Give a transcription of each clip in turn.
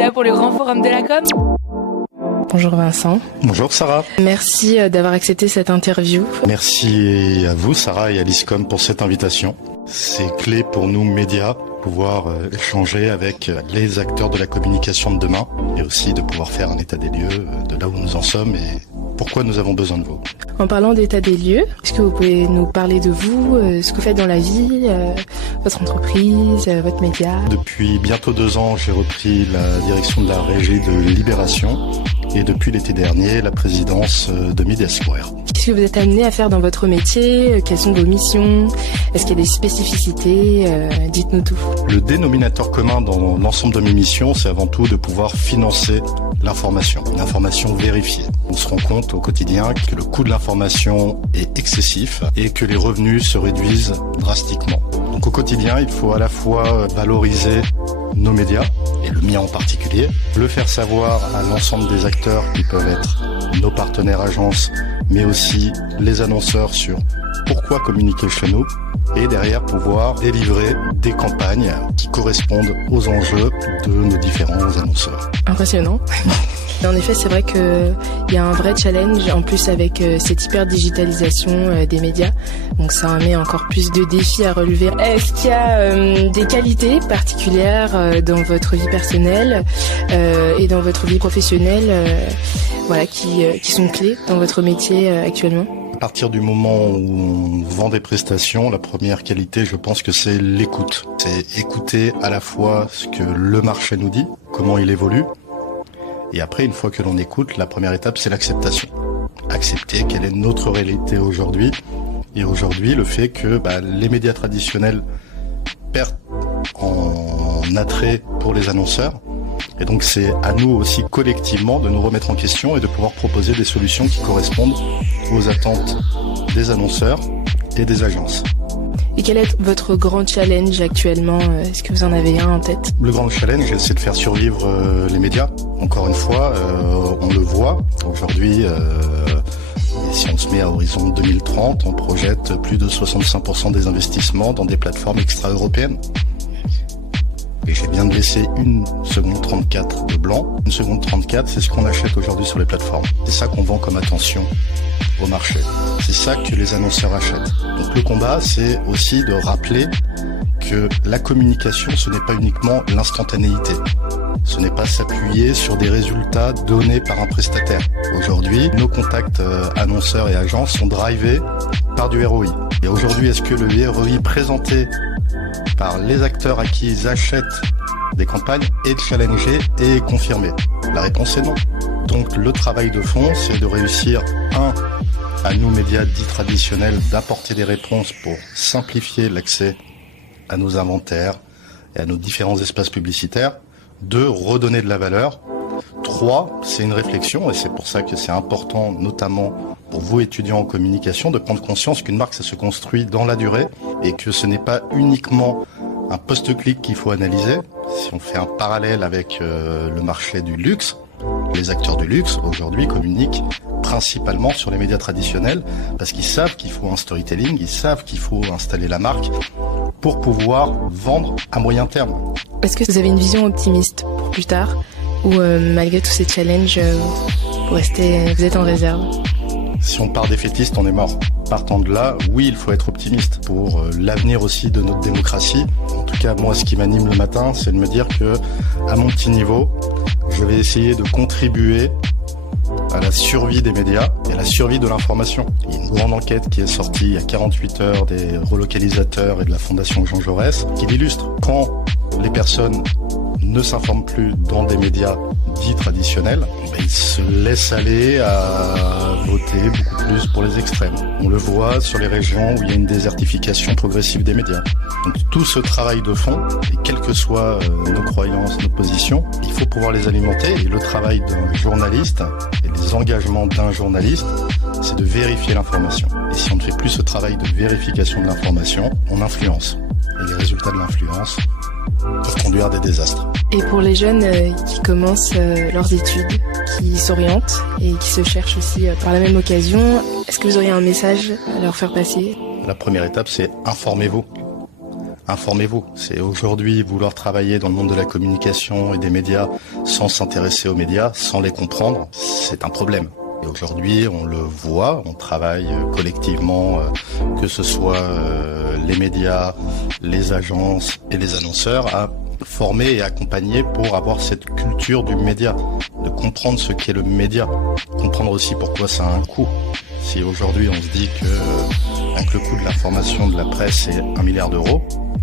là pour le grand forum de la com. Bonjour Vincent. Bonjour Sarah. Merci d'avoir accepté cette interview. Merci à vous Sarah et à l'ISCOM pour cette invitation. C'est clé pour nous médias, pouvoir échanger avec les acteurs de la communication de demain et aussi de pouvoir faire un état des lieux de là où nous en sommes et pourquoi nous avons besoin de vous. En parlant d'état des lieux, est-ce que vous pouvez nous parler de vous, ce que vous faites dans la vie, votre entreprise, votre média? Depuis bientôt 2 ans, j'ai repris la direction de la régie de Libération et depuis l'été dernier, la présidence de Media Square. Qu'est-ce que vous êtes amené à faire dans votre métier? Quelles sont vos missions? Est-ce qu'il y a des spécificités? Dites-nous tout. Le dénominateur commun dans l'ensemble de mes missions, c'est avant tout de pouvoir financer l'information, une information vérifiée. On se rend compte au quotidien que le coût de l'information est excessif et que les revenus se réduisent drastiquement. Donc au quotidien, il faut à la fois valoriser nos médias, et le mien en particulier, le faire savoir à l'ensemble des acteurs qui peuvent être nos partenaires agences, mais aussi les annonceurs sur pourquoi communiquer chez nous, et derrière pouvoir délivrer des campagnes qui correspondent aux enjeux de nos différents annonceurs. Impressionnant. En effet, c'est vrai qu'il y a un vrai challenge en plus avec cette hyper-digitalisation des médias. Donc ça en met encore plus de défis à relever. Est-ce qu'il y a des qualités particulières dans votre vie personnelle et dans votre vie professionnelle qui sont clés dans votre métier actuellement ? À partir du moment où on vend des prestations, la première qualité, je pense que c'est l'écoute. C'est écouter à la fois ce que le marché nous dit, comment il évolue. Et après, une fois que l'on écoute, la première étape, c'est l'acceptation. Accepter quelle est notre réalité aujourd'hui. Et aujourd'hui, le fait que les médias traditionnels perdent en attrait pour les annonceurs. Et donc, c'est à nous aussi collectivement de nous remettre en question et de pouvoir proposer des solutions qui correspondent aux attentes des annonceurs et des agences. Et quel est votre grand challenge actuellement? Est-ce que vous en avez un en tête? Le grand challenge, c'est de faire survivre les médias. Encore une fois, on le voit. Aujourd'hui, si on se met à horizon 2030, on projette plus de 65% des investissements dans des plateformes extra-européennes. Et j'ai bien laissé 1 seconde 34 de blanc. 1 seconde 34, c'est ce qu'on achète aujourd'hui sur les plateformes. C'est ça qu'on vend comme attention au marché. C'est ça que les annonceurs achètent. Donc le combat, c'est aussi de rappeler que la communication, ce n'est pas uniquement l'instantanéité. Ce n'est pas s'appuyer sur des résultats donnés par un prestataire. Aujourd'hui, nos contacts annonceurs et agences sont drivés par du ROI. Et aujourd'hui, est-ce que le ROI présenté par les acteurs à qui ils achètent des campagnes est challengé et confirmé? La réponse est non. Donc le travail de fond, c'est de réussir, à nous médias dits traditionnels, d'apporter des réponses pour simplifier l'accès à nos inventaires et à nos différents espaces publicitaires. 2, redonner de la valeur. 3, c'est une réflexion, et c'est pour ça que c'est important, notamment pour vous étudiants en communication, de prendre conscience qu'une marque, ça se construit dans la durée, et que ce n'est pas uniquement un post-clic qu'il faut analyser. Si on fait un parallèle avec le marché du luxe, les acteurs du luxe, aujourd'hui, communiquent principalement sur les médias traditionnels, parce qu'ils savent qu'il faut un storytelling, ils savent qu'il faut installer la marque pour pouvoir vendre à moyen terme. Est-ce que vous avez une vision optimiste pour plus tard, ou malgré tous ces challenges, vous êtes en réserve? Si on part défaitiste, on est mort. Partant de là, oui, il faut être optimiste pour l'avenir aussi de notre démocratie. En tout cas, moi, ce qui m'anime le matin, c'est de me dire que, à mon petit niveau, je vais essayer de contribuer à la survie des médias et à la survie de l'information. Il y a une grande enquête qui est sortie il y a 48 heures des relocalisateurs et de la Fondation Jean Jaurès qui l'illustre. Quand les personnes ne s'informent plus dans des médias dits traditionnels, ils se laissent aller à voter beaucoup plus pour les extrêmes. On le voit sur les régions où il y a une désertification progressive des médias. Donc tout ce travail de fond, et quelles que soient nos croyances, nos positions, il faut pouvoir les alimenter. Et le travail d'un journaliste et les engagements d'un journaliste, c'est de vérifier l'information. Et si on ne fait plus ce travail de vérification de l'information, on influence. Et les résultats de l'influence peuvent conduire à des désastres. Et pour les jeunes qui commencent leurs études, qui s'orientent et qui se cherchent aussi par la même occasion, est-ce que vous auriez un message à leur faire passer? La première étape, c'est informez-vous. Informez-vous. C'est aujourd'hui vouloir travailler dans le monde de la communication et des médias sans s'intéresser aux médias, sans les comprendre, c'est un problème. Et aujourd'hui, on le voit, on travaille collectivement, que ce soit les médias, les agences et les annonceurs, à former et accompagner pour avoir cette culture du média, de comprendre ce qu'est le média, comprendre aussi pourquoi ça a un coût. Si aujourd'hui on se dit que le coût de l'information de la presse est 1 milliard d'euros,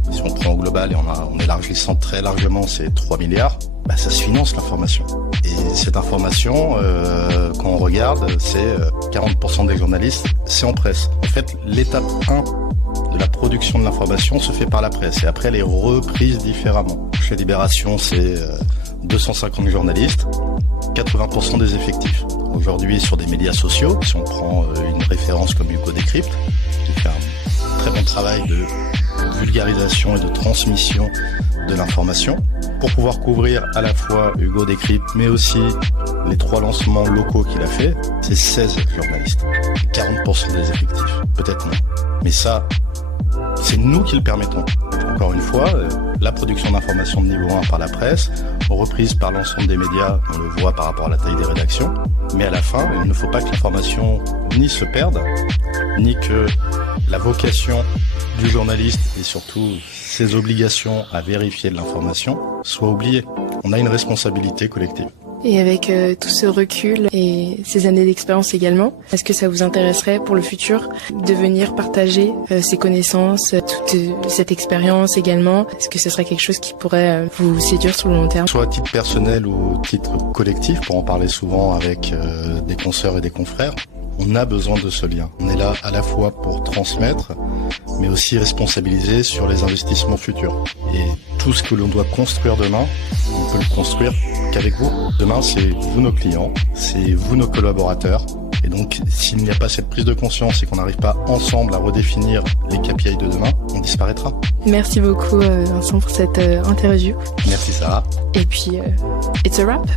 si on prend au global et en élargissant très largement, c'est 3 milliards, ça se finance l'information. Et cette information, quand on regarde, c'est 40% des journalistes, c'est en presse. En fait, l'étape 1 de la production de l'information se fait par la presse et après elle est reprise différemment. Chez Libération, c'est 250 journalistes, 80% des effectifs. Aujourd'hui, sur des médias sociaux, si on prend une référence comme Hugo Décrypte, qui fait un très bon travail de vulgarisation et de transmission de l'information, pour pouvoir couvrir à la fois Hugo Décrypte, mais aussi les 3 lancements locaux qu'il a fait, c'est 16 journalistes, 40% des effectifs, peut-être moins. Mais ça, c'est nous qui le permettons. Encore une fois, la production d'informations de niveau 1 par la presse, reprise par l'ensemble des médias, on le voit par rapport à la taille des rédactions, mais à la fin, il ne faut pas que l'information ni se perde, ni que la vocation du journaliste et surtout ses obligations à vérifier de l'information soient oubliées. On a une responsabilité collective. Et avec tout ce recul et ces années d'expérience également, est-ce que ça vous intéresserait pour le futur de venir partager ces connaissances, toute cette expérience également? Est-ce que ce serait quelque chose qui pourrait vous séduire sur le long terme? Soit à titre personnel ou titre collectif, pour en parler souvent avec des consoeurs et des confrères, on a besoin de ce lien. On est là à la fois pour transmettre, mais aussi responsabiliser sur les investissements futurs. Et tout ce que l'on doit construire demain, on peut le construire qu'avec vous. Demain, c'est vous nos clients, c'est vous nos collaborateurs. Et donc, s'il n'y a pas cette prise de conscience et qu'on n'arrive pas ensemble à redéfinir les KPI de demain, on disparaîtra. Merci beaucoup Vincent pour cette interview. Merci Sarah. Et puis, it's a wrap.